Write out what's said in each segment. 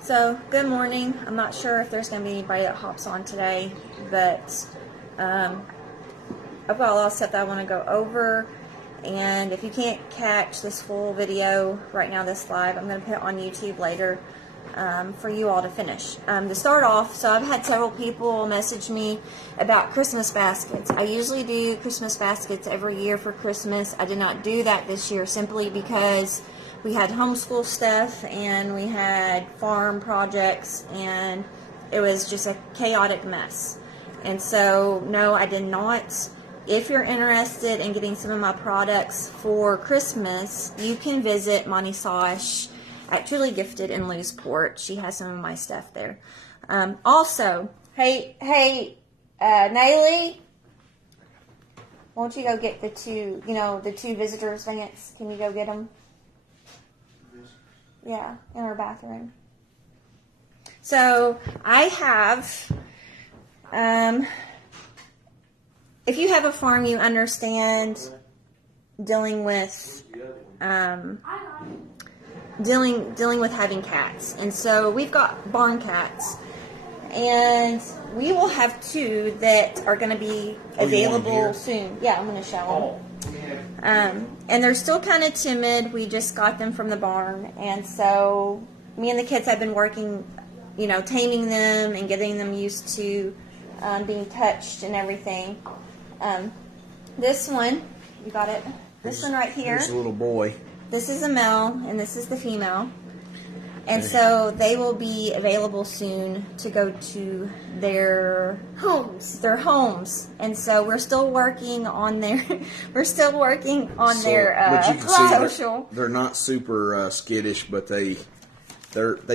So, good morning. I'm not sure if there's going to be anybody that hops on today, but I've got a lot of stuff that I want to go over. And if you can't catch this full video right now, this live, I'm going to put it on YouTube later for you all to finish. To start off, so I've had several people message me about Christmas baskets. I usually do Christmas baskets every year for Christmas. I did not do that this year simply because we had homeschool stuff and we had farm projects and it was just a chaotic mess. And so, no, I did not. If you're interested in getting some of my products for Christmas, you can visit Monty Sosh at Truly Gifted in Lewisport. She has some of my stuff there. Also, hey, Naylee, won't you go get the two visitors, Vance? Can you go get them? Yeah, in our bathroom. So, I have, if you have a farm, you understand dealing with, dealing with having cats. And so, we've got barn cats. And we will have two that are going to be available soon. Yeah, I'm going to show them. And they're still kind of timid. We just got them from the barn. And so me and the kids have been working, taming them and getting them used to being touched and everything. This one, you got it? This one right here. Here's a little boy. This is a male and this is the female. And so they will be available soon to go to their homes. And so we're still working on their But you can social. See they're not super skittish, but they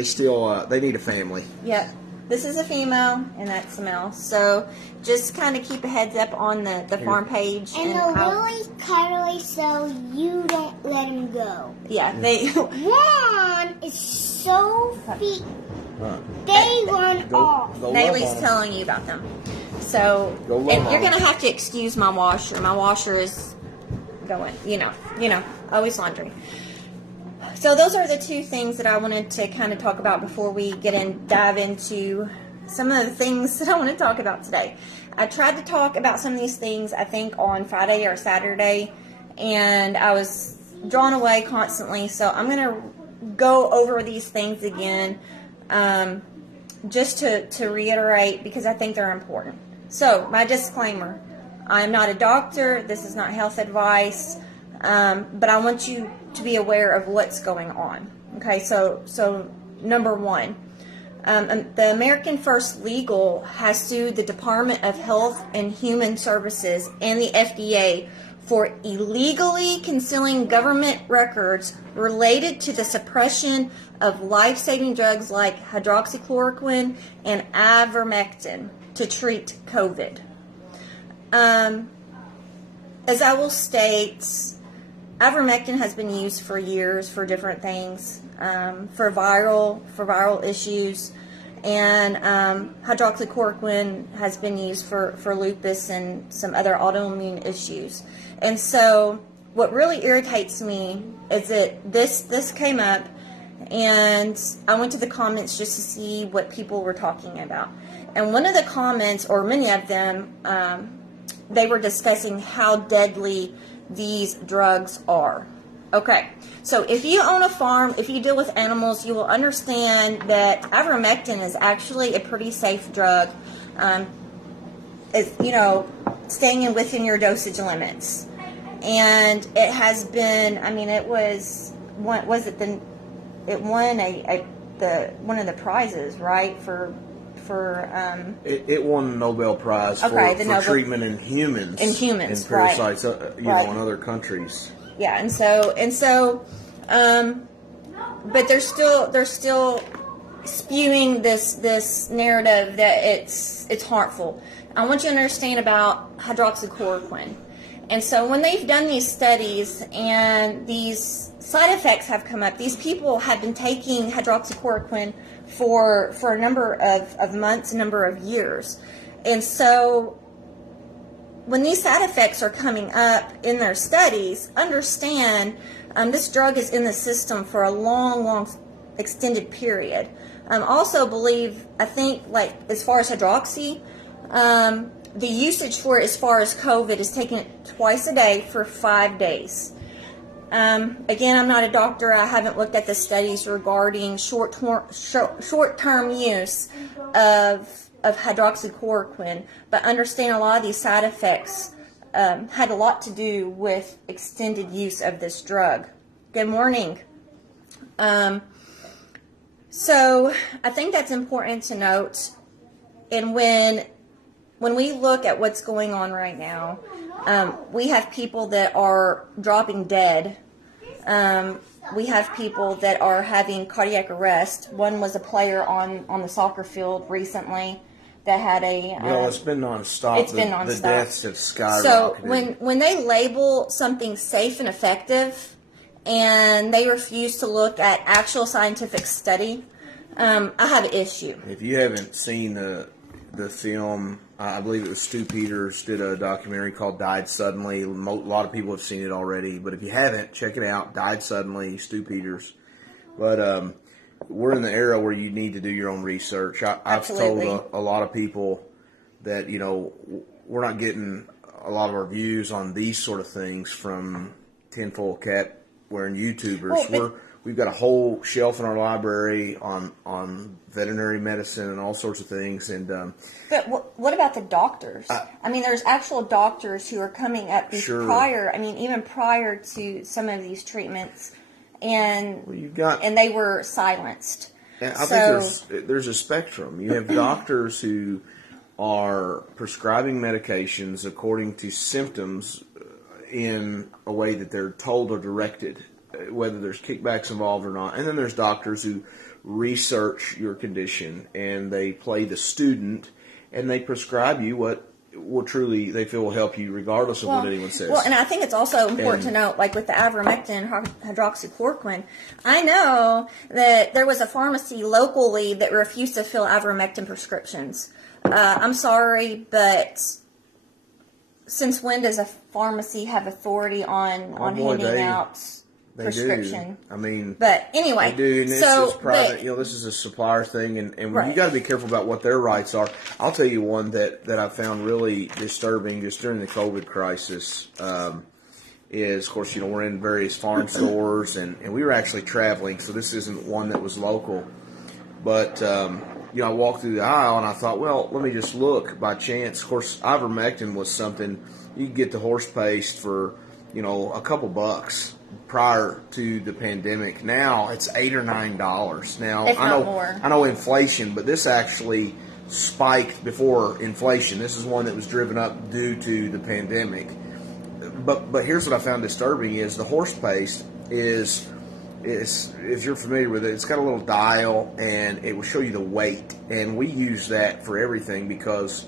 still they need a family. Yep. This is a female and that's a male. So just kind of keep a heads up on the farm page. And they're really cuddly, so you don't let them go. Yeah, they. One is so feet. They run off. Natalie's telling you about them. So and you're gonna have to excuse my washer. My washer is going. Always laundry. So those are the two things that I wanted to kind of talk about before we dive into some of the things that I want to talk about today. I tried to talk about some of these things, I think, on Friday or Saturday, and I was drawn away constantly. So I'm going to go over these things again just to reiterate because I think they're important. So my disclaimer, I'm not a doctor. This is not health advice, but I want you to be aware of what's going on. Okay, so number one, the American First Legal has sued the Department of Health and Human Services and the FDA for illegally concealing government records related to the suppression of life-saving drugs like hydroxychloroquine and ivermectin to treat COVID. As I will state, ivermectin has been used for years for different things, for viral issues, and hydroxychloroquine has been used for lupus and some other autoimmune issues. And so, what really irritates me is that this came up, and I went to the comments just to see what people were talking about. And one of the comments, or many of them, they were discussing how deadly these drugs are. Okay, so if you own a farm, if you deal with animals, you will understand that ivermectin is actually a pretty safe drug. It's, staying within your dosage limits. And it has been, it won one of the prizes, right, It won the Nobel Prize for treatment in humans. In humans, and parasites, in other countries. Yeah, and so, but they're still spewing this narrative that it's harmful. I want you to understand about hydroxychloroquine. And so when they've done these studies and these side effects have come up, these people have been taking hydroxychloroquine for a number of months, a number of years. And so when these side effects are coming up in their studies, understand this drug is in the system for a long extended period. Also believe, I think, like as far as hydroxy, the usage for it as far as COVID is taking it twice a day for 5 days. Again, I'm not a doctor. I haven't looked at the studies regarding short-term use of hydroxychloroquine, but understand a lot of these side effects had a lot to do with extended use of this drug. Good morning. So I think that's important to note. And when we look at what's going on right now, we have people that are dropping dead. We have people that are having cardiac arrest. One was a player on the soccer field recently that had a... it's been nonstop. It's been nonstop. The deaths have skyrocketed. So when they label something safe and effective and they refuse to look at actual scientific study, I have an issue. If you haven't seen the film, I believe it was Stu Peters did a documentary called Died Suddenly. A lot of people have seen it already, but if you haven't, check it out. Died Suddenly, Stu Peters. But we're in the era where you need to do your own research. I've told a lot of people that, we're not getting a lot of our views on these sort of things from tinfoil cap wearing YouTubers. We've got a whole shelf in our library on veterinary medicine and all sorts of things. And but what about the doctors? I mean, there's actual doctors who are coming up even prior to some of these treatments, and and they were silenced. And I think there's a spectrum. You have doctors who are prescribing medications according to symptoms in a way that they're told or directed, whether there's kickbacks involved or not. And then there's doctors who research your condition and they play the student and they prescribe you what will truly they feel will help you regardless of what anyone says. Well, and I think it's also important to note, like with the ivermectin, hydroxychloroquine, I know that there was a pharmacy locally that refused to fill ivermectin prescriptions. I'm sorry, but since when does a pharmacy have authority on handing out prescription? I mean, but anyway, they do. And it's private. This is a supplier thing, and right. You got to be careful about what their rights are. I'll tell you one that I found really disturbing just during the COVID crisis. Is, of course, we're in various farm stores, and we were actually traveling, so this isn't one that was local. But I walked through the aisle and I thought, well, let me just look by chance. Of course, ivermectin was something you could get the horse paste for, a couple bucks prior to the pandemic. Now it's $8 or $9. Now I know inflation, but this actually spiked before inflation. This is one that was driven up due to the pandemic. But here's what I found disturbing is the horse paste is if you're familiar with it, it's got a little dial and it will show you the weight. And we use that for everything because,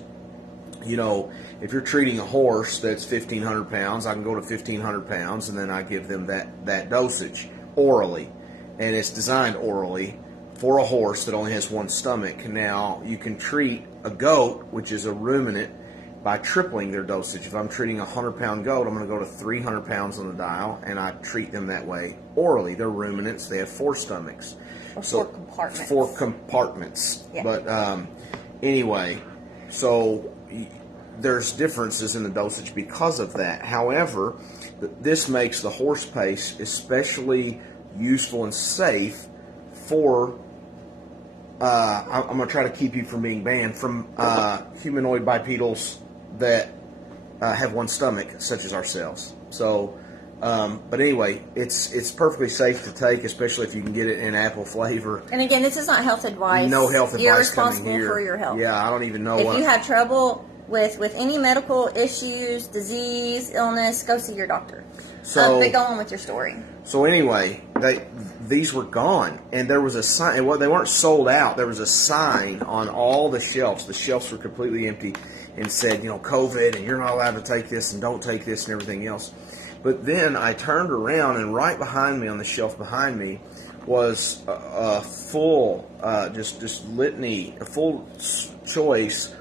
if you're treating a horse that's 1,500 pounds, I can go to 1,500 pounds and then I give them that dosage orally. And it's designed orally for a horse that only has one stomach. Now, you can treat a goat, which is a ruminant, by tripling their dosage. If I'm treating a 100-pound goat, I'm going to go to 300 pounds on the dial, and I treat them that way orally. They're ruminants. They have 4 stomachs. Or 4 compartments. 4 compartments. Yeah. But anyway, so there's differences in the dosage because of that. However, this makes the horse paste especially useful and safe for I'm going to try to keep you from being banned from humanoid bipedals that have one stomach, such as ourselves. So, but anyway, it's perfectly safe to take, especially if you can get it in apple flavor. And again, this is not health advice. No health advice. You're responsible coming here. For your health. Yeah, I don't even know. If you have trouble with any medical issues, disease, illness, go see your doctor. So, but go on with your story. So anyway, these were gone, and there was a sign. Well, they weren't sold out. There was a sign on all the shelves. The shelves were completely empty, and said, COVID, and you're not allowed to take this, and don't take this, and everything else. But then I turned around, and right behind me, on the shelf behind me, was a full, just litany, a full choice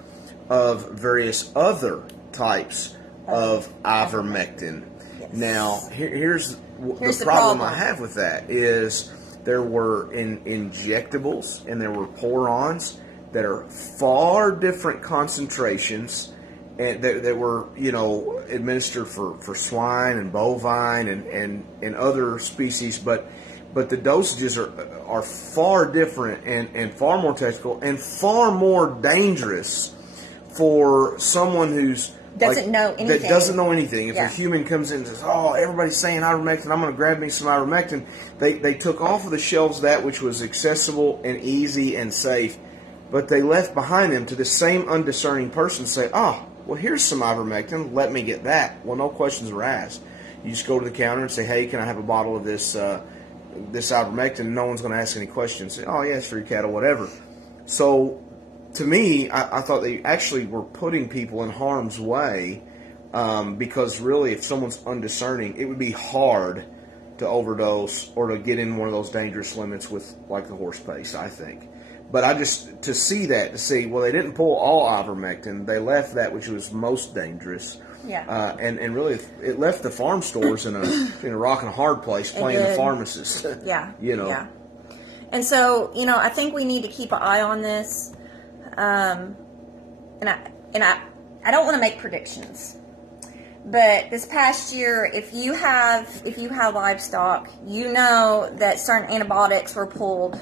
of various other types of ivermectin. Yes. Now, here's the problem I have with that is there were injectables and there were pour-ons that are far different concentrations and that were, administered for swine and bovine and other species, but the dosages are far different and far more technical and far more dangerous for someone who's doesn't know anything. That doesn't know anything. If a human comes in and says, "Oh, everybody's saying ivermectin, I'm going to grab me some ivermectin," they took off of the shelves that which was accessible and easy and safe, but they left behind them to the same undiscerning person say, "Oh, well, here's some ivermectin. Let me get that." Well, no questions were asked. You just go to the counter and say, "Hey, can I have a bottle of this ivermectin?" No one's going to ask any questions. Say, "Oh, yeah, it's for your cattle, whatever." So, to me, I thought they actually were putting people in harm's way because really, if someone's undiscerning, it would be hard to overdose or to get in one of those dangerous limits with, like, the horse paste, I think. But to see, well, they didn't pull all ivermectin. They left that which was most dangerous. Yeah. And really, it left the farm stores in a rock and a hard place playing the pharmacist. Yeah. Yeah. And so, I think we need to keep an eye on this. And I don't want to make predictions, but this past year, if you have livestock, that certain antibiotics were pulled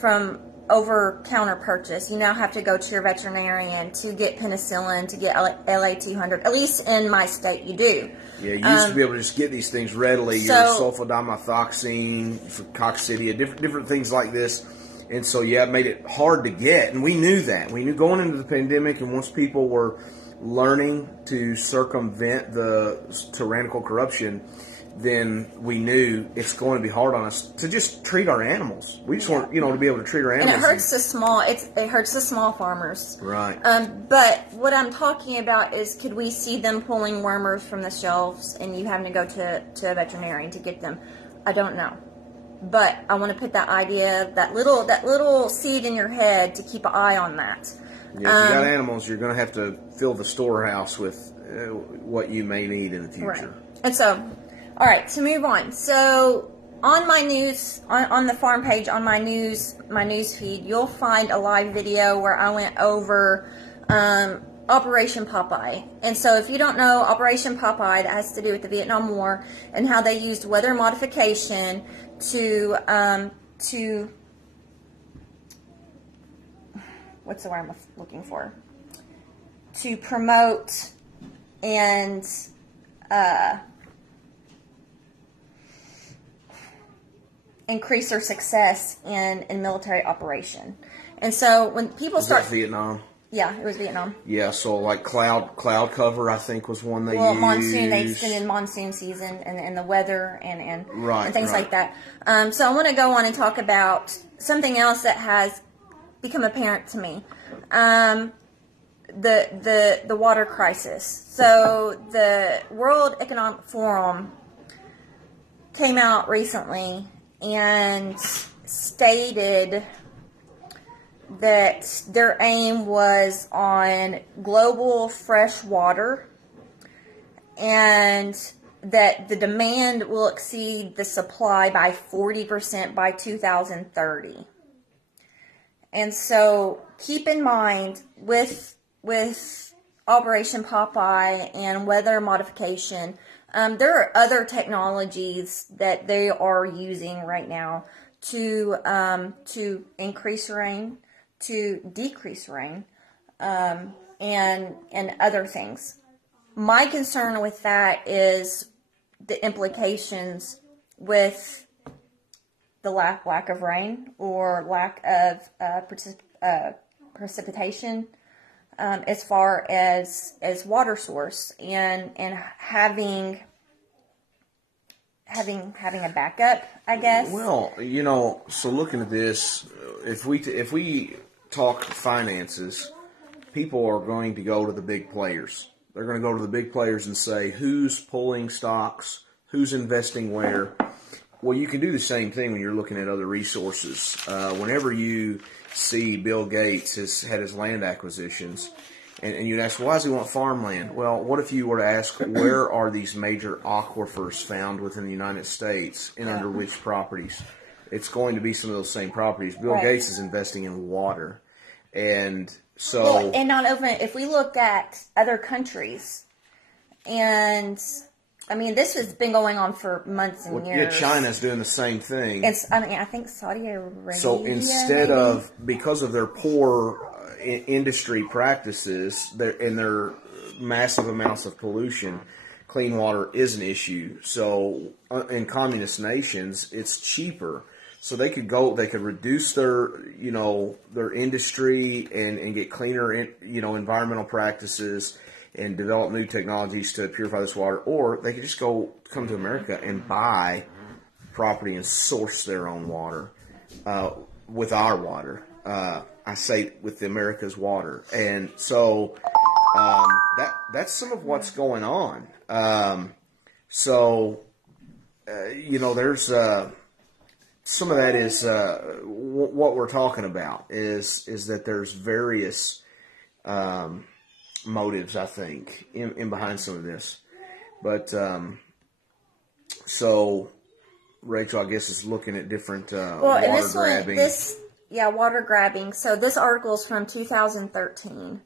from over-counter purchase. You now have to go to your veterinarian to get penicillin, to get LA200. At least in my state, you do. Yeah, you used to be able to just get these things readily. Your sulfadimethoxine, coccidia, different things like this. And so, it made it hard to get. And we knew that. We knew going into the pandemic, and once people were learning to circumvent the tyrannical corruption, then we knew it's going to be hard on us to just treat our animals. We just want, to be able to treat our animals. And it hurts the small farmers. Right. But what I'm talking about is, could we see them pulling wormers from the shelves and you having to go to a veterinarian to get them? I don't know. But I want to put that idea, that little seed in your head to keep an eye on that. Yeah, if you got animals, you're going to have to fill the storehouse with what you may need in the future. Right. And so, all right, to move on. So on my news, on the farm page, on my news feed, you'll find a live video where I went over Operation Popeye. And so if you don't know Operation Popeye, that has to do with the Vietnam War and how they used weather modification to what's the word I'm looking for? To promote and increase their success in military operation. And so when people start... Was that Vietnam? Yeah, it was Vietnam. Yeah, so like cloud cover, I think, was one they used. Well, monsoon, they extended monsoon season and the weather and things like that. So I want to go on and talk about something else that has become apparent to me. The water crisis. So the World Economic Forum came out recently and stated that their aim was on global fresh water and that the demand will exceed the supply by 40% by 2030. And so keep in mind with Operation Popeye and weather modification, there are other technologies that they are using right now to increase rain, to decrease rain, and other things. My concern with that is the implications with the lack of rain or lack of precipitation, as far as water source and having a backup, I guess. Well, so looking at this, if we talk finances, people are going to go to the big players. They're going to go to the big players and say, who's pulling stocks, who's investing where. Well, you can do the same thing when you're looking at other resources. Whenever you see Bill Gates has had his land acquisitions, And you'd ask, why does he want farmland? Well, what if you were to ask, where are these major aquifers found within the United States and under which properties? It's going to be some of those same properties. Bill Gates is investing in water. And so... Well, and not over... If we look at other countries, and... I mean, this has been going on for months and years. Yeah, China's doing the same thing. I think Saudi Arabia... So instead of... Because of their poor industry practices and their massive amounts of pollution, clean water is an issue. So in communist nations, it's cheaper. So they could reduce their industry and get cleaner, environmental practices and develop new technologies to purify this water, or they could just come to America and buy property and source their own water with our water. I say with America's water, and so that's some of what's going on. There's some of that is what we're talking about is that there's various motives, I think, in behind some of this, but so Rachel, I guess, is looking at different water grabbing. Water grabbing. So this article is from 2013,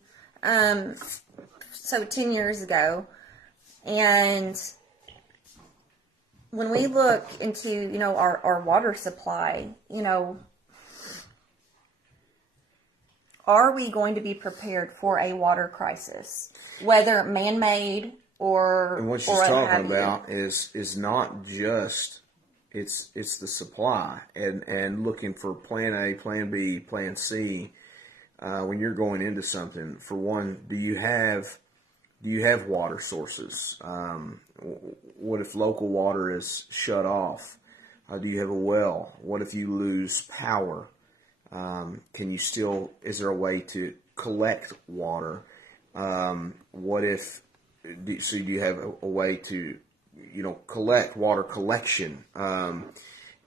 so 10 years ago. And when we look into, our water supply, are we going to be prepared for a water crisis, whether man-made or... And what she's talking about is not just... It's the supply and looking for plan A, plan B, plan C. When you're going into something, for one, do you have water sources? What if local water is shut off? Do you have a well? What if you lose power? Is there a way to collect water? Do you have a way to collect water collection? And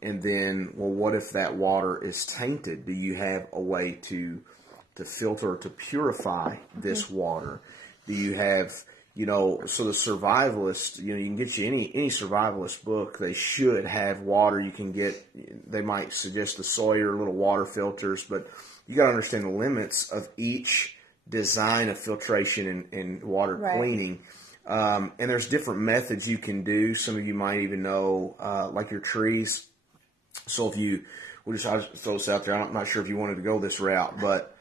then, what if that water is tainted? Do you have a way to filter, to purify this water? Do you have, so the survivalist, you can get you any survivalist book, they should have water. They might suggest the Sawyer little water filters, but you got to understand the limits of each design of filtration and water cleaning. And there's different methods you can do. Some of you might even know, like your trees. So I'll just throw this out there. I'm not sure if you wanted to go this route, but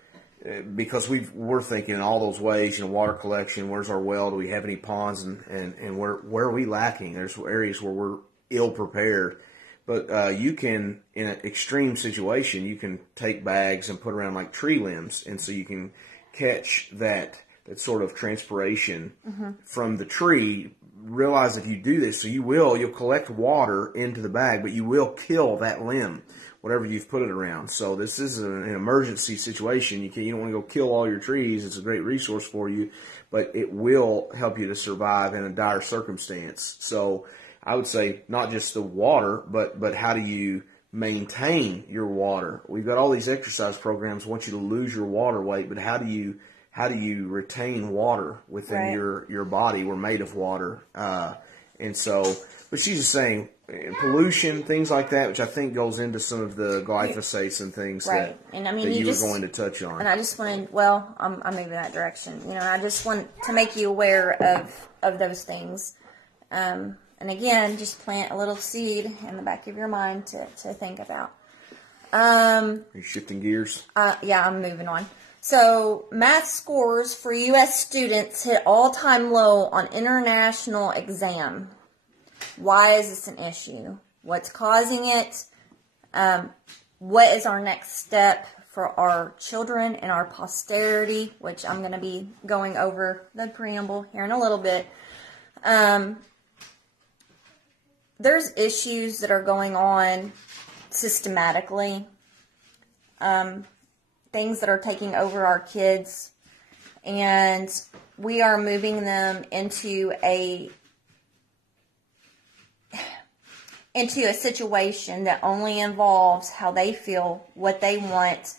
because we're thinking in all those ways, water collection, where's our well? Do we have any ponds? And where are we lacking? There's areas where we're ill prepared. But you can, in an extreme situation, you can take bags and put around like tree limbs. And so you can catch that sort of transpiration from the tree. Realize if you do this, so you'll collect water into the bag, but you will kill that limb, whatever you've put it around. So this is an emergency situation. You don't want to go kill all your trees. It's a great resource for you, but it will help you to survive in a dire circumstance. So I would say not just the water, but how do you maintain your water? We've got all these exercise programs want you to lose your water weight, but how do you retain water within your body? We're made of water. But she's just saying pollution, things like that, which I think goes into some of the glyphosates and things that you were going to touch on. And I just wanted, I'm moving that direction. I just want to make you aware of those things. And again, just plant a little seed in the back of your mind to think about. Are you shifting gears? Yeah, I'm moving on. So, math scores for U.S. students hit all-time low on international exam. Why is this an issue? What's causing it? What is our next step for our children and our posterity, which I'm going to be going over the preamble here in a little bit. There's issues that are going on systematically. Things that are taking over our kids, and we are moving them into a situation that only involves how they feel, what they want,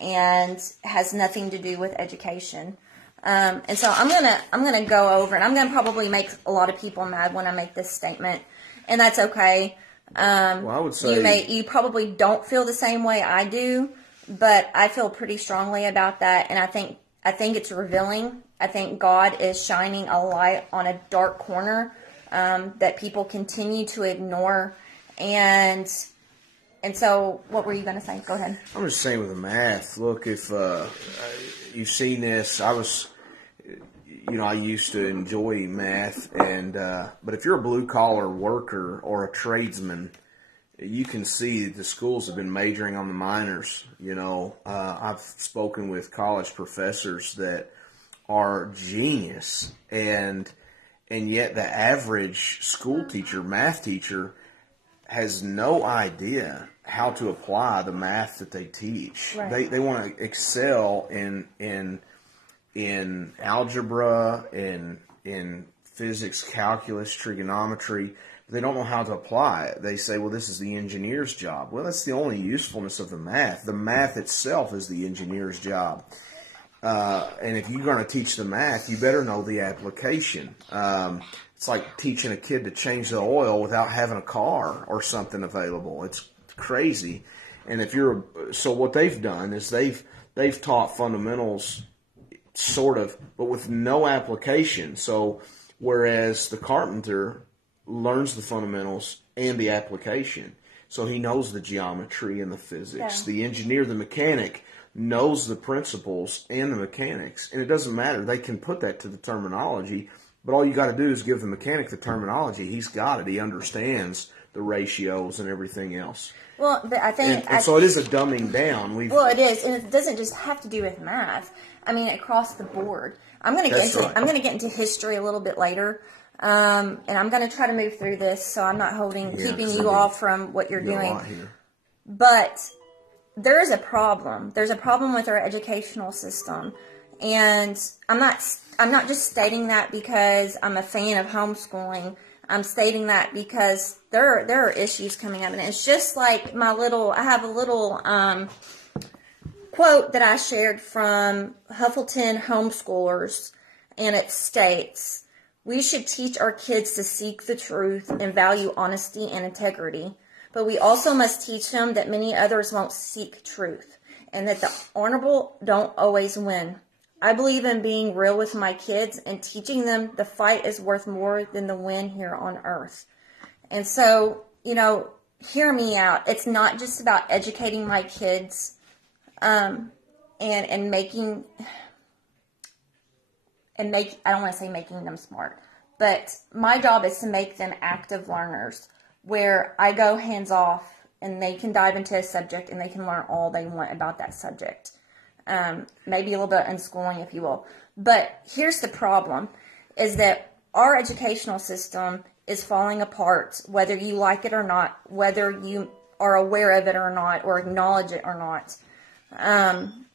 and has nothing to do with education. And so I'm gonna go over, and I'm gonna probably make a lot of people mad when I make this statement, and that's okay. Well, I would say you probably don't feel the same way I do, but I feel pretty strongly about that, and I think it's revealing. I think God is shining a light on a dark corner that people continue to ignore, and so what were you going to say? Go ahead. I'm just saying with the math. Look, if you've seen this, I used to enjoy math, but if you're a blue collar worker or a tradesman, you can see that the schools have been majoring on the minors. I've spoken with college professors that are genius, and yet the average school teacher, math teacher, has no idea how to apply the math that they teach. Right. They want to excel in algebra, in physics, calculus, trigonometry. They don't know how to apply it. They say, well, this is the engineer's job. Well, that's the only usefulness of the math. The math itself is the engineer's job. And if you're going to teach the math, you better know the application. It's like teaching a kid to change the oil without having a car or something available. It's crazy. And so what they've done is they've taught fundamentals sort of, but with no application. So whereas the carpenter learns the fundamentals and the application, so he knows the geometry and the physics. Yeah. The engineer, the mechanic, knows the principles and the mechanics, and it doesn't matter. They can put that to the terminology, but all you got to do is give the mechanic the terminology. He's got it. He understands the ratios and everything else. Well, but I think... So it is a dumbing down. Well, it is, and it doesn't just have to do with math. I mean, across the board. I'm going to get into history a little bit later, and I'm going to try to move through this, so I'm not keeping you off from what you're doing. But there is a problem. There's a problem with our educational system, and I'm not just stating that because I'm a fan of homeschooling. I'm stating that because there are issues coming up, and it's just like I have a little quote that I shared from Huffleton Homeschoolers, and it states, "We should teach our kids to seek the truth and value honesty and integrity, but we also must teach them that many others won't seek truth, and that the honorable don't always win. I believe in being real with my kids and teaching them the fight is worth more than the win here on earth." And so, hear me out. It's not just about educating my kids and making, I don't want to say making them smart, but my job is to make them active learners, where I go hands off and they can dive into a subject and they can learn all they want about that subject. Maybe a little bit of unschooling, if you will. But here's the problem, is that our educational system is falling apart, whether you like it or not, whether you are aware of it or not, or acknowledge it or not. And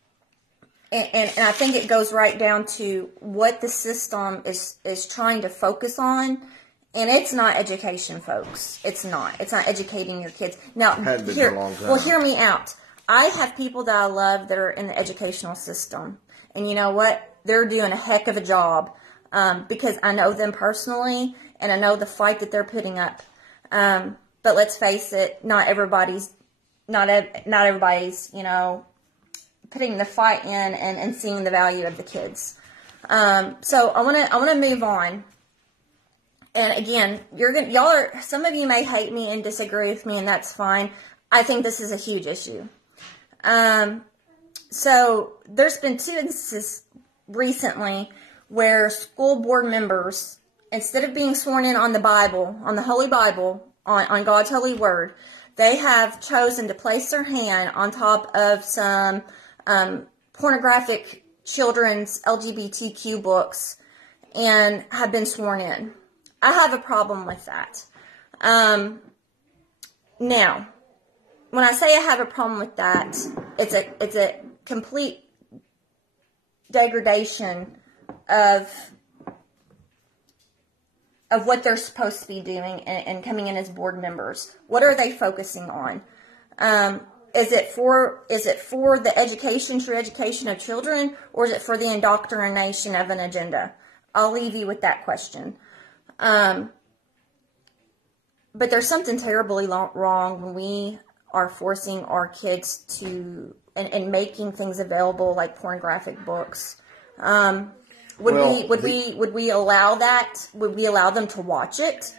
I think it goes right down to what the system is trying to focus on. And it's not education, folks. It's not. It's not educating your kids. Now, hear me out. I have people that I love that are in the educational system. And you know what? They're doing a heck of a job because I know them personally and I know the fight that they're putting up. But let's face it, not everybody's, putting the fight in and seeing the value of the kids. So I want to move on. And again, some of you may hate me and disagree with me, and that's fine. I think this is a huge issue. So there's been 2 instances recently where school board members, instead of being sworn in on the Bible, on the Holy Bible, on God's holy word, they have chosen to place their hand on top of some pornographic children's LGBTQ books and have been sworn in. I have a problem with that. Now, when I say I have a problem with that, it's a complete degradation of what they're supposed to be doing and coming in as board members. What are they focusing on? is it for the true education of children, or is it for the indoctrination of an agenda? I'll leave you with that question. But there's something terribly wrong when we are forcing our kids to and making things available like pornographic books. Would we allow that? Would we allow them to watch it?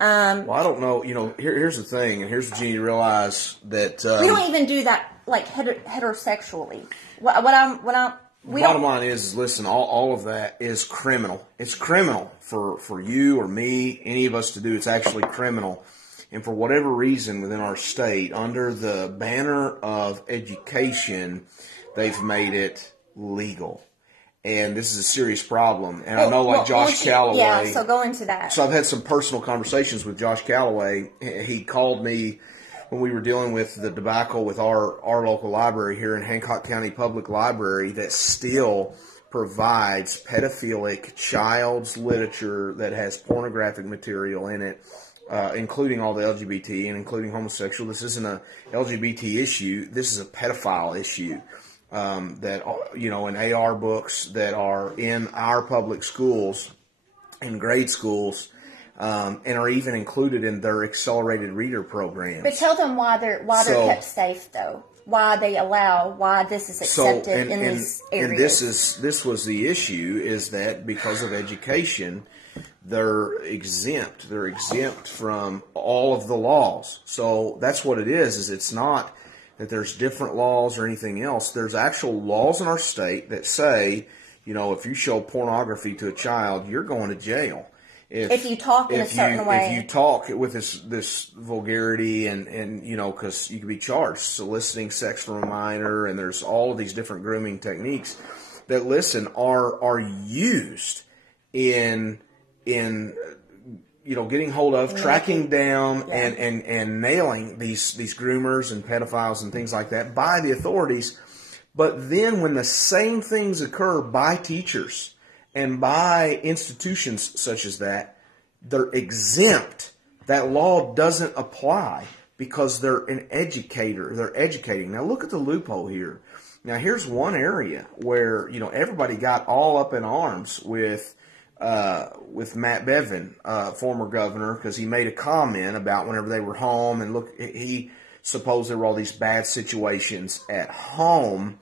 Well, I don't know. Here's the thing, and here's what you need to realize that we don't even do that like heterosexually. Bottom line is listen. All of that is criminal. It's criminal for you or me, any of us to do. It's actually criminal. And for whatever reason within our state, under the banner of education, they've made it legal. And this is a serious problem. And I know Josh Calloway. Yeah, so go into that. So I've had some personal conversations with Josh Calloway. He called me when we were dealing with the debacle with our local library here in Hancock County Public Library that still provides pedophilic child's literature that has pornographic material in it. Including all the LGBT and including homosexual. This isn't a LGBT issue. This is a pedophile issue. That, in AR books that are in our public schools, in grade schools, and are even included in their accelerated reader programs. But tell them why they're kept safe, though. Why this is accepted in these areas. And this was the issue, is that because of education, they're exempt. They're exempt from all of the laws. So that's what it is it's not that there's different laws or anything else. There's actual laws in our state that say, if you show pornography to a child, you're going to jail. If you talk in a certain way. If you talk with this vulgarity and because you could be charged soliciting sex from a minor, and there's all of these different grooming techniques that, are used in getting hold of, tracking down, and nailing these groomers and pedophiles and things like that by the authorities. But then when the same things occur by teachers and by institutions such as that, they're exempt. That law doesn't apply because they're an educator. They're educating. Now look at the loophole here. Now here's one area where, everybody got all up in arms with Matt Bevin, former governor, because he made a comment about whenever they were home, and he supposed there were all these bad situations at home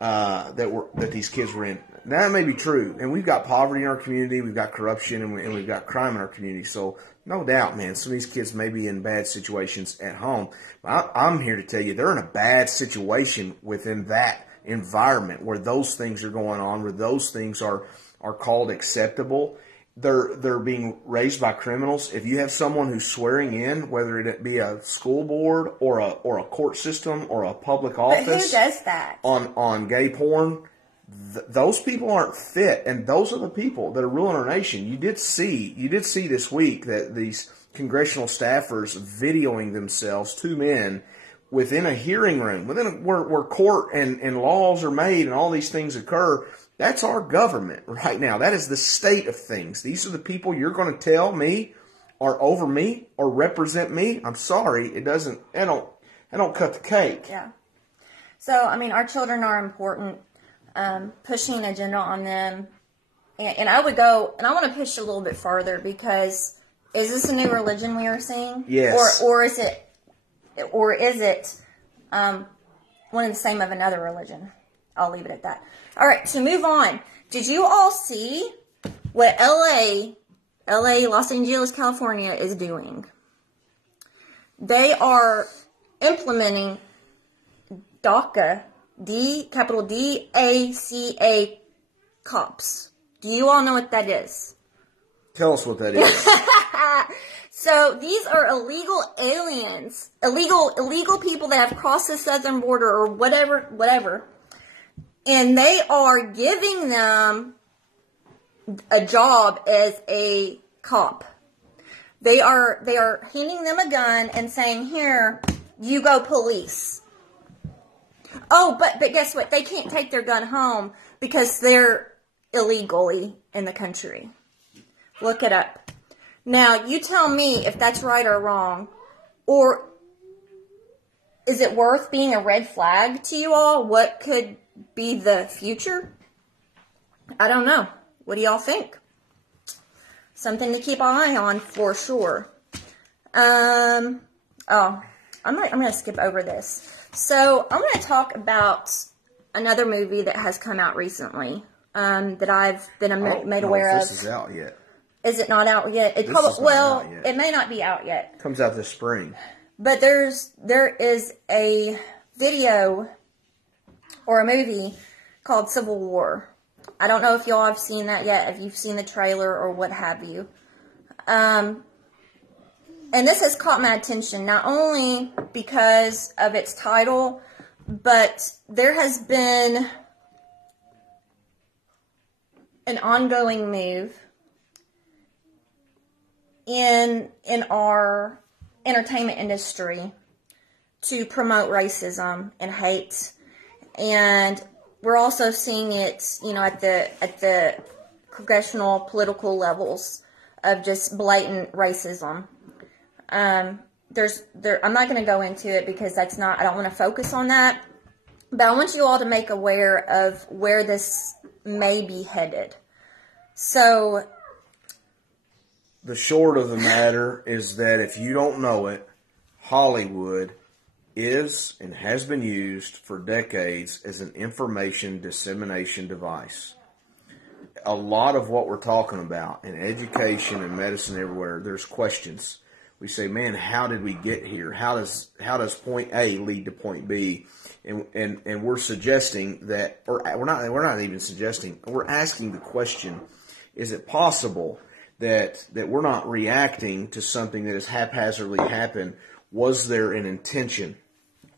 that these kids were in. Now, that may be true, and we've got poverty in our community, we've got corruption, and we've got crime in our community. So, no doubt, man, some of these kids may be in bad situations at home. But I'm here to tell you, they're in a bad situation within that environment where those things are going on, where those things are called acceptable. They're being raised by criminals. If you have someone who's swearing in, whether it be a school board or a court system or a public office, but who does that on gay porn? Those people aren't fit, and those are the people that are ruling our nation. You did see this week that these congressional staffers videoing themselves, two men, within a hearing room, where court and laws are made and all these things occur. That's our government right now. That is the state of things. These are the people you're going to tell me are over me or represent me. I'm sorry, I don't cut the cake. Yeah. So, our children are important. Pushing an agenda on them. And I would go, and I want to push a little bit farther, because is this a new religion we are seeing? Yes. Or is it one and the same of another religion? I'll leave it at that. All right, to move on. Did you all see what LA, Los Angeles, California is doing? They are implementing DACA, capital D-A-C-A cops. Do you all know what that is? Tell us what that is. So these are illegal aliens, illegal people that have crossed the southern border or whatever. And they are giving them a job as a cop. They are handing them a gun and saying, "Here, you go police." Oh, but guess what? They can't take their gun home because they're illegally in the country. Look it up. Now, you tell me if that's right or wrong. Or is it worth being a red flag to you all? What could be the future? I don't know. What do y'all think? Something to keep an eye on for sure. I'm going to skip over this. So I'm going to talk about another movie that has come out recently that I've been made aware of. This is out yet. Is it not out yet? It may not be out yet. It comes out this spring. But there is a video or a movie called Civil War. I don't know if y'all have seen that yet, if you've seen the trailer or what have you. And this has caught my attention, not only because of its title, but there has been an ongoing move in our entertainment industry to promote racism and hate, and we're also seeing it, at the congressional political levels of just blatant racism. I'm not going to go into it because I don't want to focus on that, but I want you all to make aware of where this may be headed. So, the short of the matter is that if you don't know it, Hollywood is and has been used for decades as an information dissemination device. A lot of what we're talking about in education and medicine everywhere, there's questions. We say, man, how did we get here? How does point A lead to point B? And we're suggesting that, or we're not even suggesting, we're asking the question, is it possible that we're not reacting to something that has haphazardly happened? Was there an intention?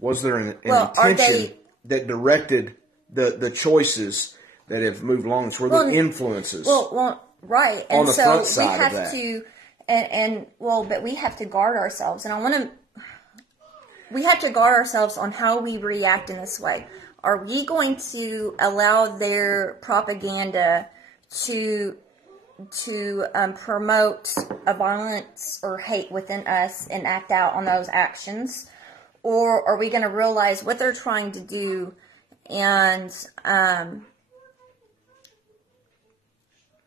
Was there an intention that directed the choices that have moved along? Were the influences? Right. On the front side of that. But we have to guard ourselves, and we have to guard ourselves on how we react in this way. Are we going to allow their propaganda to promote a violence or hate within us and act out on those actions? Or are we going to realize what they're trying to do and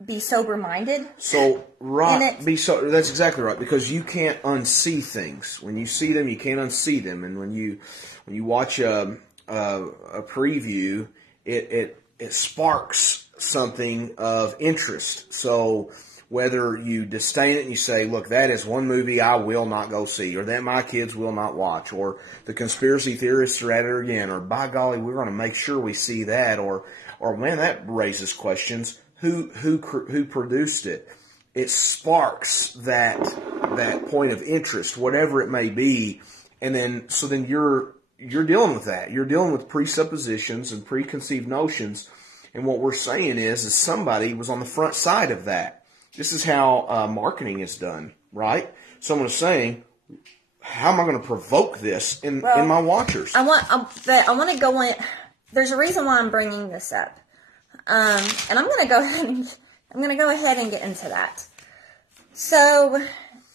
be sober-minded? So, right. That's exactly right, because you can't unsee things. When you see them, you can't unsee them. And when you watch a preview, it sparks something of interest. So whether you disdain it and you say, look, that is one movie I will not go see, or that my kids will not watch, or the conspiracy theorists are at it again, or by golly, we're going to make sure we see that, or man, that raises questions. Who produced it? It sparks that point of interest, whatever it may be, and then you're dealing with that. You're dealing with presuppositions and preconceived notions. And what we're saying is somebody was on the front side of that. This is how marketing is done, right? Someone is saying, how am I going to provoke this in my watchers? I want to go in. There's a reason why I'm bringing this up. And I'm going to go ahead and get into that. So,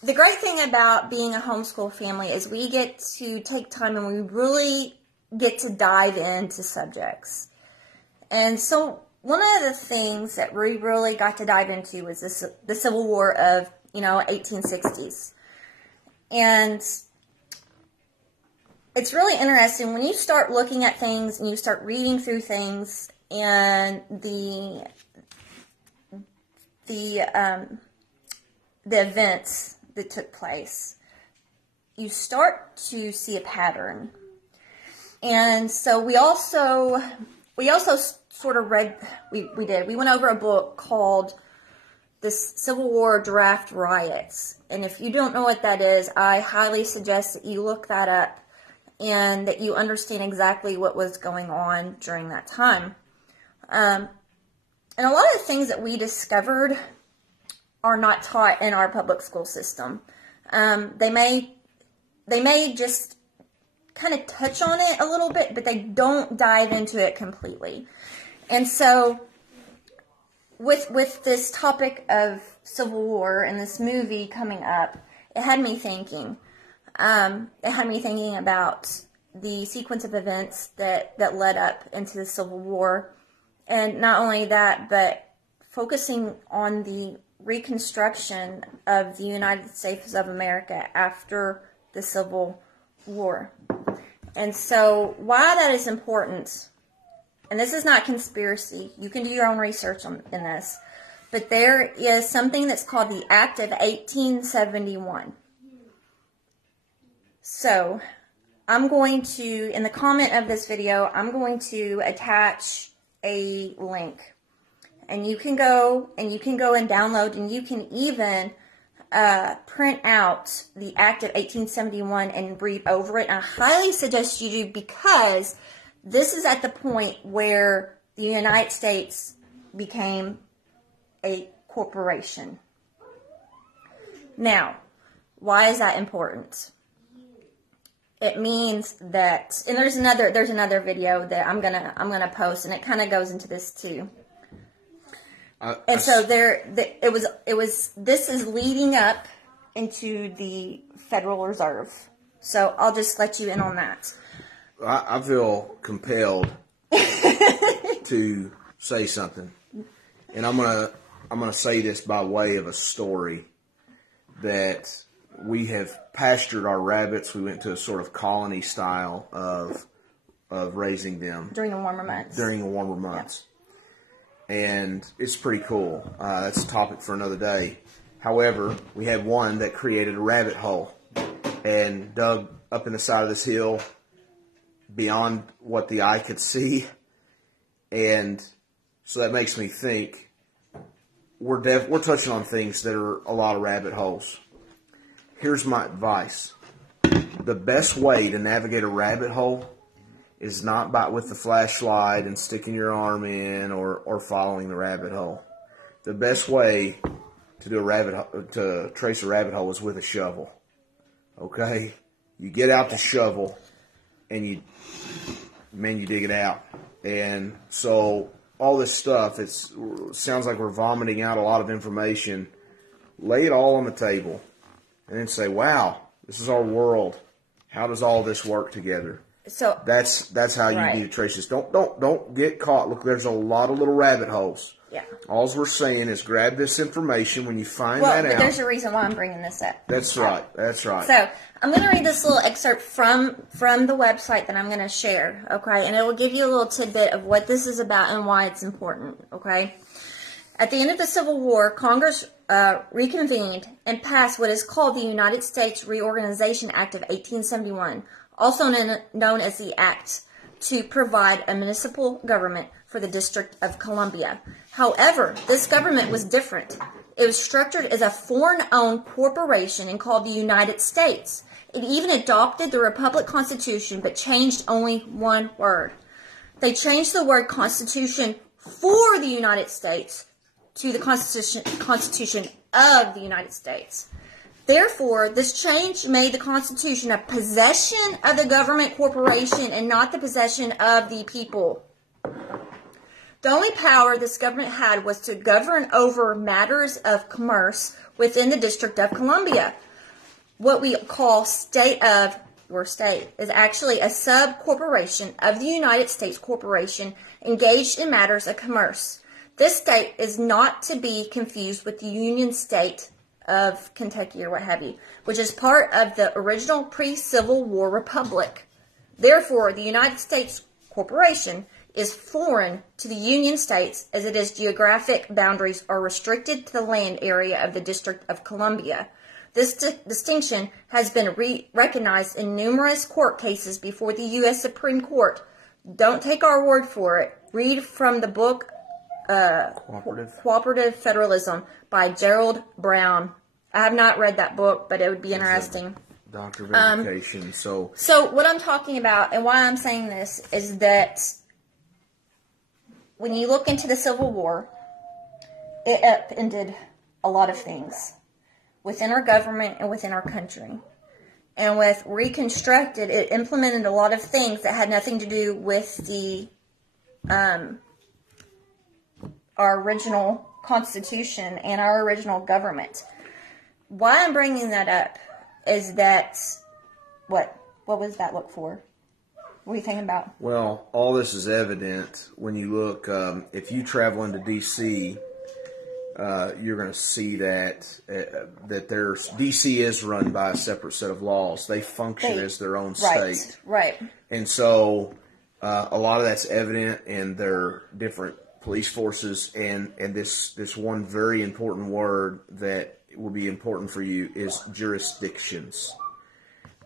the great thing about being a homeschool family is we get to take time and we really get to dive into subjects. And so, one of the things that we really got to dive into was the Civil War of, 1860s. And it's really interesting when you start looking at things and you start reading through things and the events that took place, you start to see a pattern. And so we also sort of read, we went over a book called The Civil War Draft Riots. And if you don't know what that is, I highly suggest that you look that up and that you understand exactly what was going on during that time. And a lot of the things that we discovered are not taught in our public school system. They may just kind of touch on it a little bit, but they don't dive into it completely. And so, with this topic of Civil War and this movie coming up, it had me thinking. It had me thinking about the sequence of events that led up into the Civil War. And not only that, but focusing on the reconstruction of the United States of America after the Civil War. And so why that is important, and this is not conspiracy, you can do your own research in this, but there is something that's called the Act of 1871. So I'm going to, in the comment of this video, I'm going to attach a link. And you can go and download, and you can even print out the Act of 1871 and read over it. And I highly suggest you do, because this is at the point where the United States became a corporation. Now, why is that important? It means that, and there's another video that I'm gonna post, and it kind of goes into this too. And so this is leading up into the Federal Reserve. So I'll just let you in on that. I feel compelled to say something, and I'm gonna say this by way of a story that we have pastured our rabbits. We went to a sort of colony style of raising them during the warmer months. Yeah. And it's pretty cool. That's a topic for another day. However, we had one that created a rabbit hole and dug up in the side of this hill beyond what the eye could see. And so that makes me think we're touching on things that are a lot of rabbit holes. Here's my advice. The best way to navigate a rabbit hole is not with the flashlight and sticking your arm in or following the rabbit hole. The best way to trace a rabbit hole is with a shovel. Okay? You get out the shovel and you dig it out. And so all this stuff, it sounds like we're vomiting out a lot of information. Lay it all on the table and then say, wow, this is our world. How does all this work together? So that's how you need to trace this. Don't get caught. Look, there's a lot of little rabbit holes. Yeah. All we're saying is grab this information when you find that out. Well, there's a reason why I'm bringing this up. That's right. That's right. So I'm going to read this little excerpt from the website that I'm going to share, okay? And it will give you a little tidbit of what this is about and why it's important, okay? At the end of the Civil War, Congress reconvened and passed what is called the United States Reorganization Act of 1871, also known as the Act to provide a municipal government for the District of Columbia. However, this government was different. It was structured as a foreign-owned corporation and called the United States. It even adopted the Republic Constitution, but changed only one word. They changed the word Constitution for the United States to the Constitution of the United States. Therefore, this change made the Constitution a possession of the government corporation and not the possession of the people. The only power this government had was to govern over matters of commerce within the District of Columbia. What we call state is actually a sub-corporation of the United States Corporation engaged in matters of commerce. This state is not to be confused with the Union State of Kentucky or what have you, which is part of the original pre-Civil War republic. Therefore, the United States Corporation is foreign to the Union States, as its geographic boundaries are restricted to the land area of the District of Columbia. This distinction has been recognized in numerous court cases before the U.S. Supreme Court. Don't take our word for it. Read from the book Cooperative Federalism by Gerald Brown. I have not read that book, but it would be interesting. Doctor of Education. So what I'm talking about and why I'm saying this is that when you look into the Civil War, it upended a lot of things within our government and within our country. And with Reconstructed, it implemented a lot of things that had nothing to do with the our original Constitution and our original government. Why I'm bringing that up is that what was that look for? What are you thinking about? Well, all this is evident when you look, if you travel into D.C., you're going to see that D.C. is run by a separate set of laws. They function as their own state. Right. And so a lot of that's evident in their different police forces. And this one very important word that will be important for you is jurisdictions.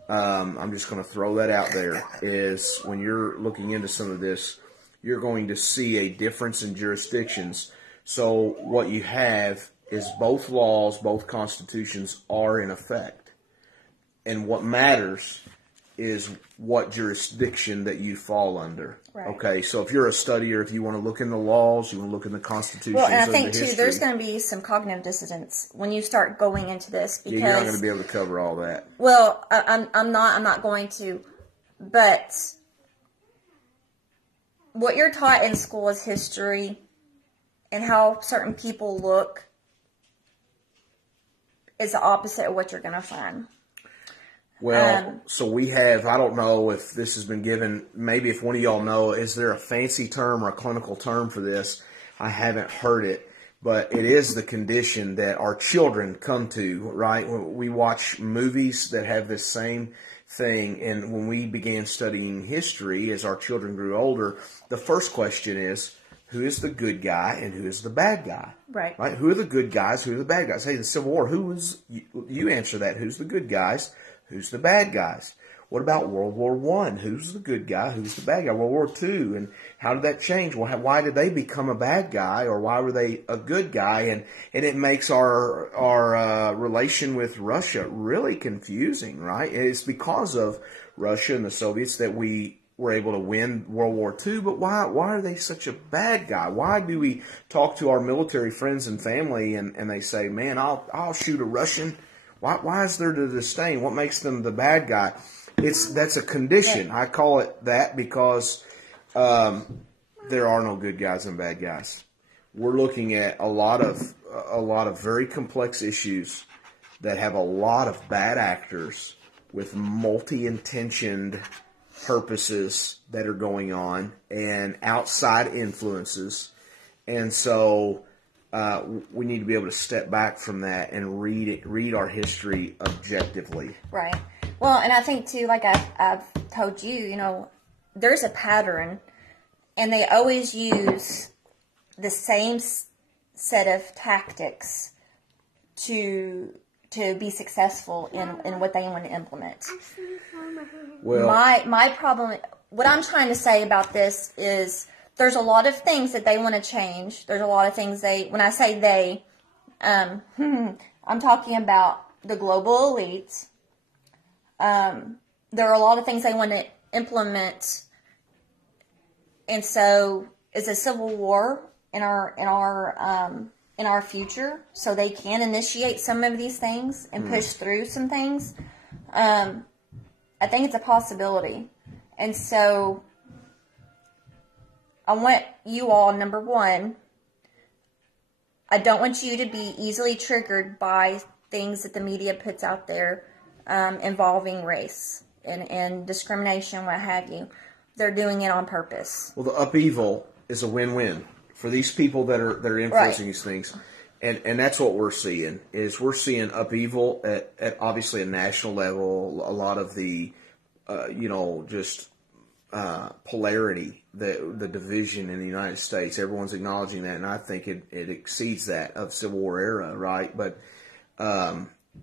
I'm just going to throw that out there, is when you're looking into some of this, you're going to see a difference in jurisdictions. So what you have is both laws, both constitutions are in effect. And what matters is what jurisdiction that you fall under. Right. Okay, so if you're a studier, if you want to look in the laws, you want to look in the constitutions. Well, and I think too, there's going to be some cognitive dissonance when you start going into this, because you're not going to be able to cover all that. Well, I'm not going to, but what you're taught in school is history and how certain people look is the opposite of what you're going to find. Well, so we have, I don't know if this has been given, maybe if one of y'all know, is there a fancy term or a clinical term for this? I haven't heard it, but it is the condition that our children come to, right? We watch movies that have this same thing, and when we began studying history as our children grew older, the first question is, who is the good guy and who is the bad guy? Right. Right? Who are the good guys? Who are the bad guys? Hey, the Civil War, you answer that. Who's the good guys? Who's the bad guys? What about World War I? Who's the good guy? Who's the bad guy? World War II, and how did that change? Why did they become a bad guy, or why were they a good guy? And it makes our relation with Russia really confusing, right? It's because of Russia and the Soviets that we were able to win World War II, but why are they such a bad guy? Why do we talk to our military friends and family and they say, man, I'll shoot a Russian? Why is there the disdain? What makes them the bad guy? That's a condition. I call it that because there are no good guys and bad guys. We're looking at a lot of very complex issues that have a lot of bad actors with multi-intentioned purposes that are going on and outside influences. And so we need to be able to step back from that and read our history objectively. Right. Well, and I think too, like I've told you, there's a pattern, and they always use the same set of tactics to be successful in what they want to implement. Well, my problem, what I'm trying to say about this is, there's a lot of things that they want to change. There's a lot of things when I say they, I'm talking about the global elites. There are a lot of things they want to implement. And so is a civil war in our future, so they can initiate some of these things and push through some things. I think it's a possibility. And so I want you all, number one, I don't want you to be easily triggered by things that the media puts out there involving race and discrimination, what have you. They're doing it on purpose. Well, the upheaval is a win-win for these people that are influencing these things. And that's what we're seeing, is we're seeing upheaval at obviously a national level. A lot of the, polarity, the division in the United States. Everyone's acknowledging that, and I think it exceeds that of Civil War era, right? But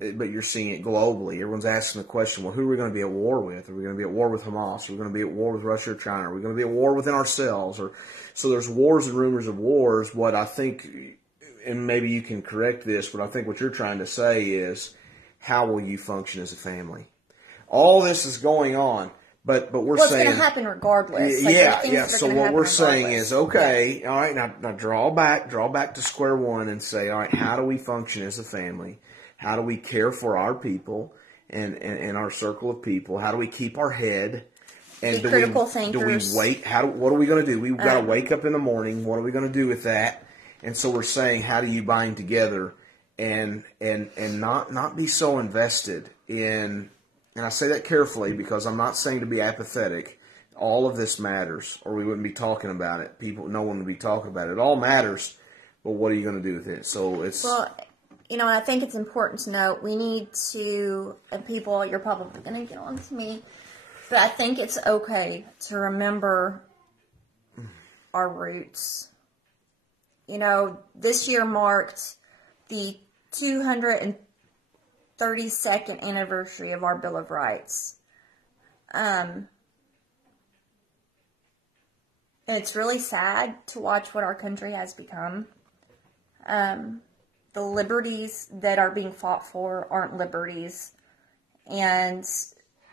you're seeing it globally. Everyone's asking the question, well, who are we going to be at war with? Are we going to be at war with Hamas? Are we going to be at war with Russia or China? Are we going to be at war within ourselves? So there's wars and rumors of wars. What I think, and maybe you can correct this, but I think what you're trying to say is, how will you function as a family? All this is going on, but we're saying... it's going to happen regardless. So what we're saying is, okay, all right, now draw back to square one and say, all right, how do we function as a family? How do we care for our people and our circle of people? How do we keep our head? And critical thinkers. Do we wait? What are we going to do? We've got to wake up in the morning. What are we going to do with that? And so we're saying, how do you bind together and not be so invested in? And I say that carefully because I'm not saying to be apathetic. all of this matters, or we wouldn't be talking about it. No one would be talking about it. It all matters, but what are you going to do with it? So it's... Well, I think it's important to note, we need to, and people, you're probably going to get on to me, but I think it's okay to remember our roots. This year marked the 232nd anniversary of our Bill of Rights. And it's really sad to watch what our country has become. The liberties that are being fought for aren't liberties. And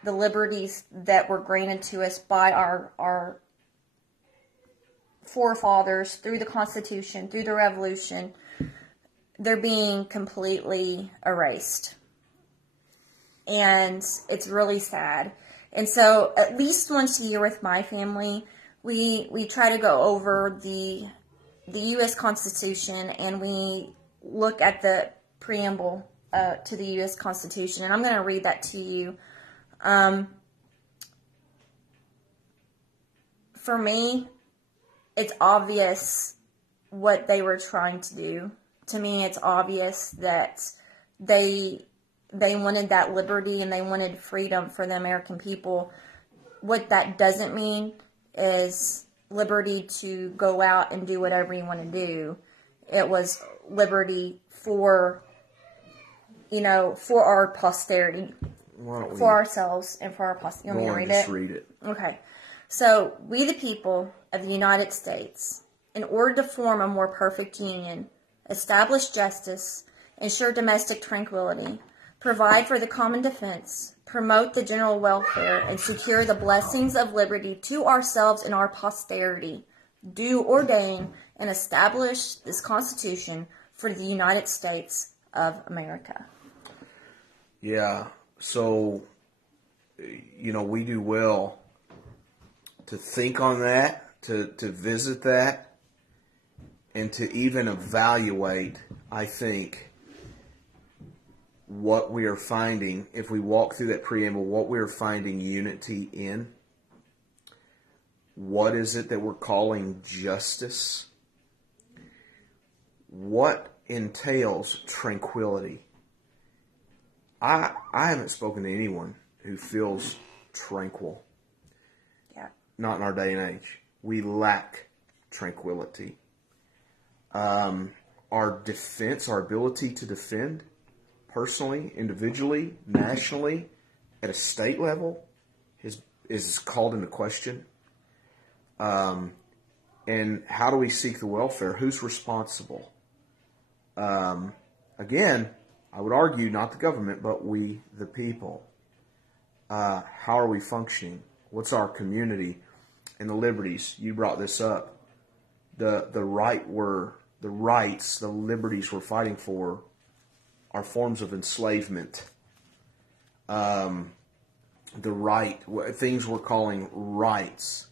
the liberties that were granted to us by our forefathers through the Constitution, through the Revolution, they're being completely erased. And it's really sad. And so at least once a year with my family, we try to go over the U.S. Constitution, and we look at the preamble to the U.S. Constitution. And I'm going to read that to you. For me, it's obvious what they were trying to do. To me, it's obvious that they wanted that liberty and they wanted freedom for the American people. What that doesn't mean is liberty to go out and do whatever you want to do. It was liberty for our posterity, for ourselves and for our posterity. You want me to read it? Read it. Okay. So, we the people of the United States, in order to form a more perfect union, establish justice, ensure domestic tranquility, provide for the common defense, promote the general welfare, and secure the blessings of liberty to ourselves and our posterity, do ordain and establish this Constitution for the United States of America. Yeah, so, we do well to think on that, to visit that, and to even evaluate, I think, what we are finding, if we walk through that preamble, what we are finding unity in. What is it that we're calling justice? What entails tranquility? I haven't spoken to anyone who feels tranquil. Yeah. Not in our day and age. We lack tranquility. Our defense, our ability to defend personally, individually, nationally, at a state level is called into question. And how do we seek the welfare? Who's responsible? Again, I would argue not the government, but we, the people. How are we functioning? What's our community and the liberties? You brought this up. The rights, the liberties we're fighting for are forms of enslavement. Things we're calling rights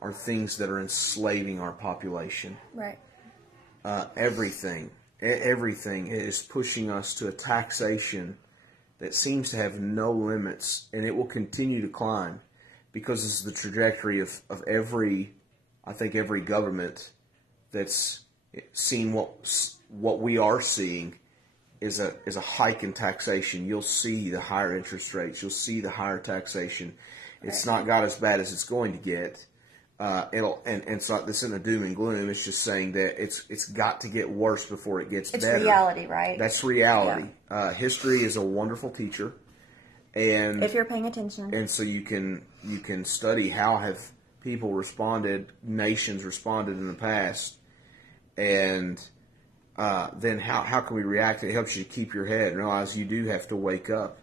are things that are enslaving our population. Right. Everything is pushing us to a taxation that seems to have no limits, and it will continue to climb because this is the trajectory of every government that's seen what we are seeing is a hike in taxation. You'll see the higher interest rates. You'll see the higher taxation. It's not got as bad as it's going to get. It's not, this isn't a doom and gloom. It's just saying that it's got to get worse before it gets better. It's reality, right? That's reality. Yeah. History is a wonderful teacher, and if you're paying attention, and so you can study how have people responded, nations responded in the past, and then how can we react? It helps you to keep your head and realize you do have to wake up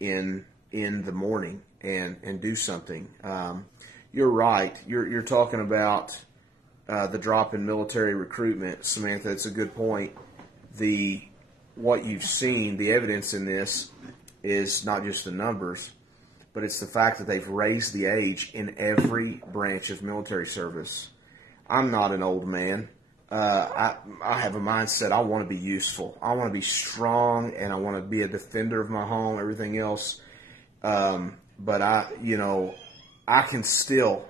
in the morning and do something. You're right. You're talking about the drop in military recruitment, Samantha. It's a good point. What you've seen, the evidence in this is not just the numbers, but it's the fact that they've raised the age in every branch of military service. I'm not an old man. I have a mindset. I want to be useful. I want to be strong, and I want to be a defender of my home, everything else. But I can still,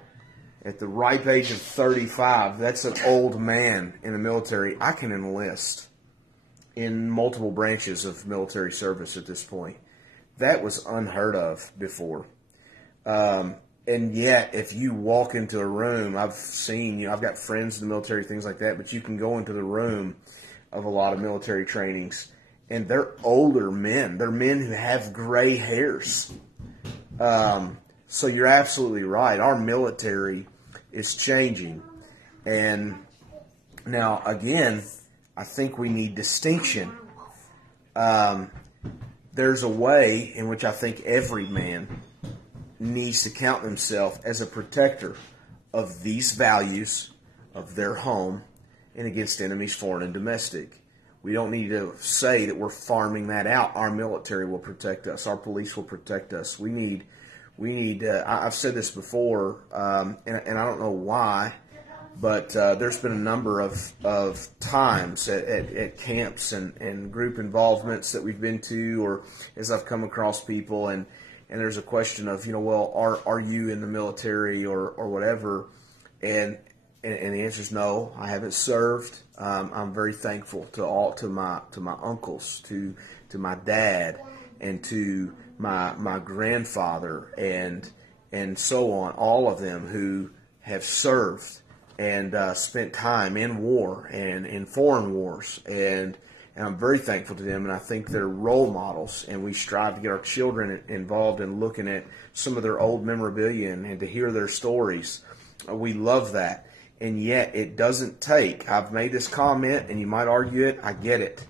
at the ripe age of 35, that's an old man in the military, I can enlist in multiple branches of military service at this point. That was unheard of before. And yet, if you walk into a room, I've got friends in the military, things like that, but you can go into the room of a lot of military trainings, and they're older men. They're men who have gray hairs. So you're absolutely right. Our military is changing. And now, again, I think we need distinction. There's a way in which I think every man needs to count himself as a protector of these values of their home and against enemies, foreign and domestic. We don't need to say that we're farming that out. Our military will protect us. Our police will protect us. We need. I've said this before, and I don't know why, but there's been a number of times at camps and group involvements that we've been to, or as I've come across people, and there's a question of, well, are you in the military or whatever, and the answer is no. I haven't served. I'm very thankful to my uncles, to my dad, and to my grandfather, and so on. All of them who have served and spent time in war and in foreign wars, and I'm very thankful to them, and I think they're role models, and we strive to get our children involved in looking at some of their old memorabilia and to hear their stories. We love that, and yet it doesn't take, I've made this comment, and you might argue it, I get it,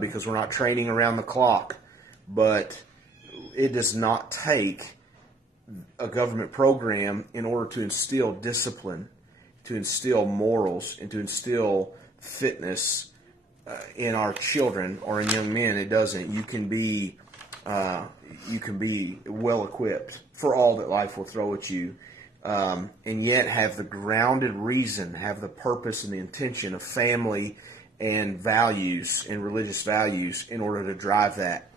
because we're not training around the clock, but it does not take a government program in order to instill discipline, to instill morals, and to instill fitness in our children or in young men. It doesn't. You can be well equipped for all that life will throw at you, and yet have the grounded reason, have the purpose and the intention of family and values and religious values in order to drive that,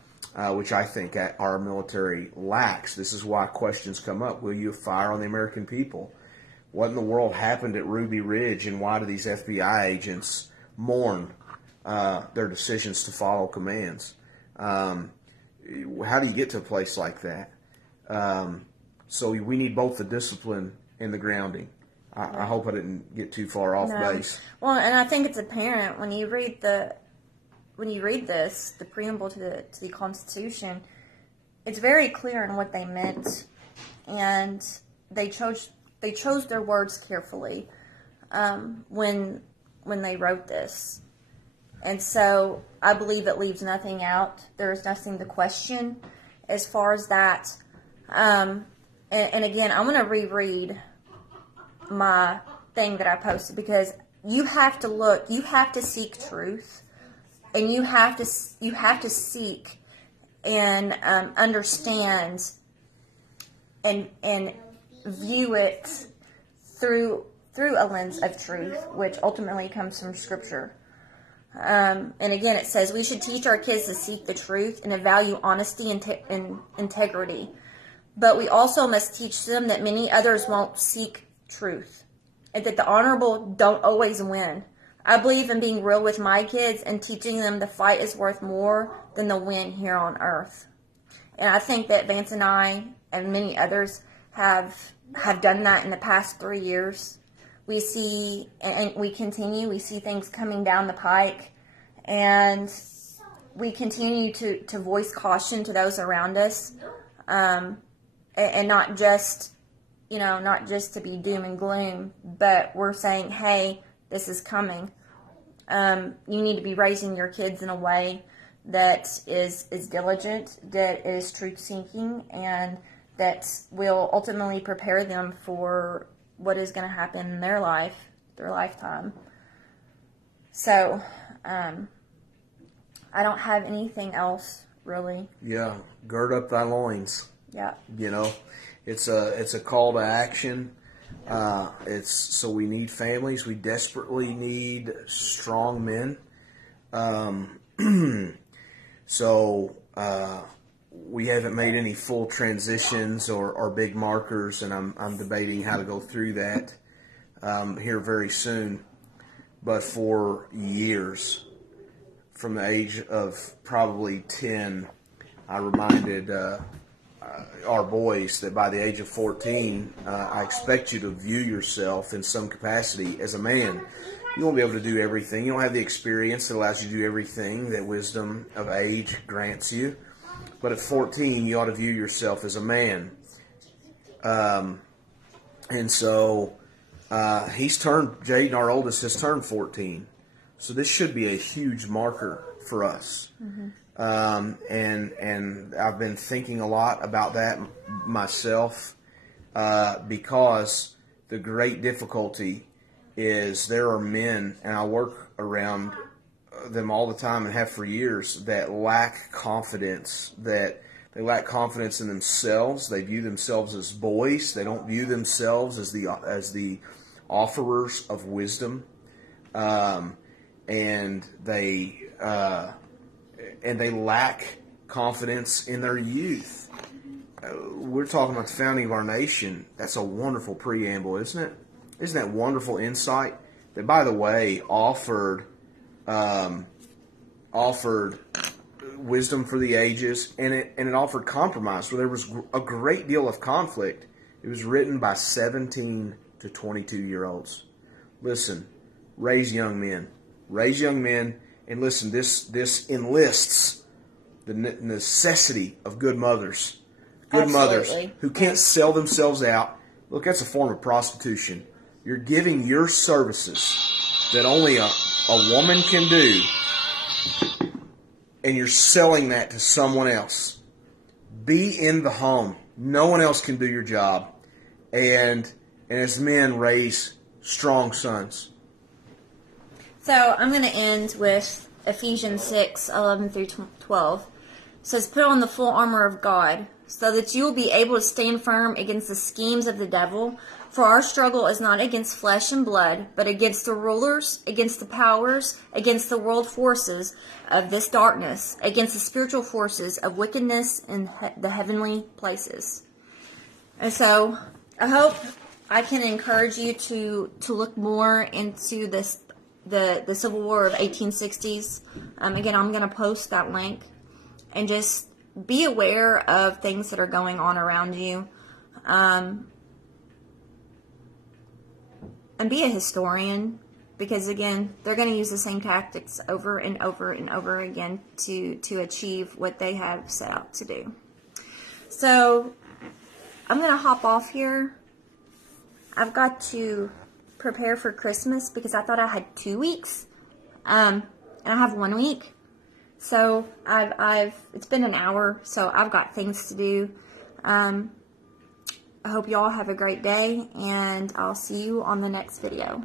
which I think our military lacks. This is why questions come up. Will you fire on the American people? What in the world happened at Ruby Ridge, and why do these FBI agents mourn their decisions to follow commands? How do you get to a place like that? So we need both the discipline and the grounding. I hope I didn't get too far off base. Well, and I think it's apparent when you read this, the preamble to the Constitution. It's very clear in what they meant, and they chose their words carefully when they wrote this. And so I believe it leaves nothing out. There is nothing to question as far as that. And again, I'm going to reread my thing that I posted, because you have to seek truth, and you have to seek and understand and view it through a lens of truth, which ultimately comes from Scripture. And again, it says we should teach our kids to seek the truth and to value honesty and integrity. But we also must teach them that many others won't seek truth, and that the honorable don't always win. I believe in being real with my kids and teaching them the fight is worth more than the win here on earth. And I think that Vance and I and many others have done that in the past 3 years. We see, and we continue, we see things coming down the pike, and we continue to voice caution to those around us, and not just to be doom and gloom, but we're saying, hey, this is coming. You need to be raising your kids in a way that is diligent, that is truth-seeking, and that will ultimately prepare them for what is going to happen in their lifetime. So, I don't have anything else, really. Yeah, gird up thy loins. Yeah. It's a call to action. So we need families. We desperately need strong men. So we haven't made any full transitions or big markers, and I'm debating how to go through that here very soon. But for years, from the age of probably 10, I reminded our boys that by the age of 14, I expect you to view yourself in some capacity as a man. You won't be able to do everything. You don't have the experience that allows you to do everything that wisdom of age grants you. But at 14, you ought to view yourself as a man. And so Jaden, our oldest, has turned 14. So this should be a huge marker for us. Mm-hmm. And I've been thinking a lot about that myself because the great difficulty is there are men, and I work around them all the time and have for years, that lack confidence, that they lack confidence in themselves. They view themselves as boys. They don't view themselves as the offerers of wisdom, and they lack confidence in their youth. We're talking about the founding of our nation. That's a wonderful preamble, isn't it? Isn't that wonderful insight? That, by the way, offered wisdom for the ages, and it offered compromise. Where there was a great deal of conflict. It was written by 17 to 22-year-olds. Listen, raise young men, and listen. This enlists the necessity of good mothers, mothers who can't sell themselves out. Look, that's a form of prostitution. You're giving your services that only a woman can do, and you're selling that to someone else. Be in the home. No one else can do your job. And as men, raise strong sons. So I'm going to end with Ephesians 6:11 through 12. It says, "Put on the full armor of God, so that you will be able to stand firm against the schemes of the devil. For our struggle is not against flesh and blood, but against the rulers, against the powers, against the world forces of this darkness, against the spiritual forces of wickedness in the heavenly places." And so I hope I can encourage you to look more into this, the Civil War of 1860s. Again, I'm going to post that link, and just be aware of things that are going on around you. And be a historian, because again, they're going to use the same tactics over and over and over again to achieve what they have set out to do. So I'm going to hop off here. I've got to prepare for Christmas because I thought I had 2 weeks, and I have 1 week. So it's been an hour, so I've got things to do. I hope you all have a great day, and I'll see you on the next video.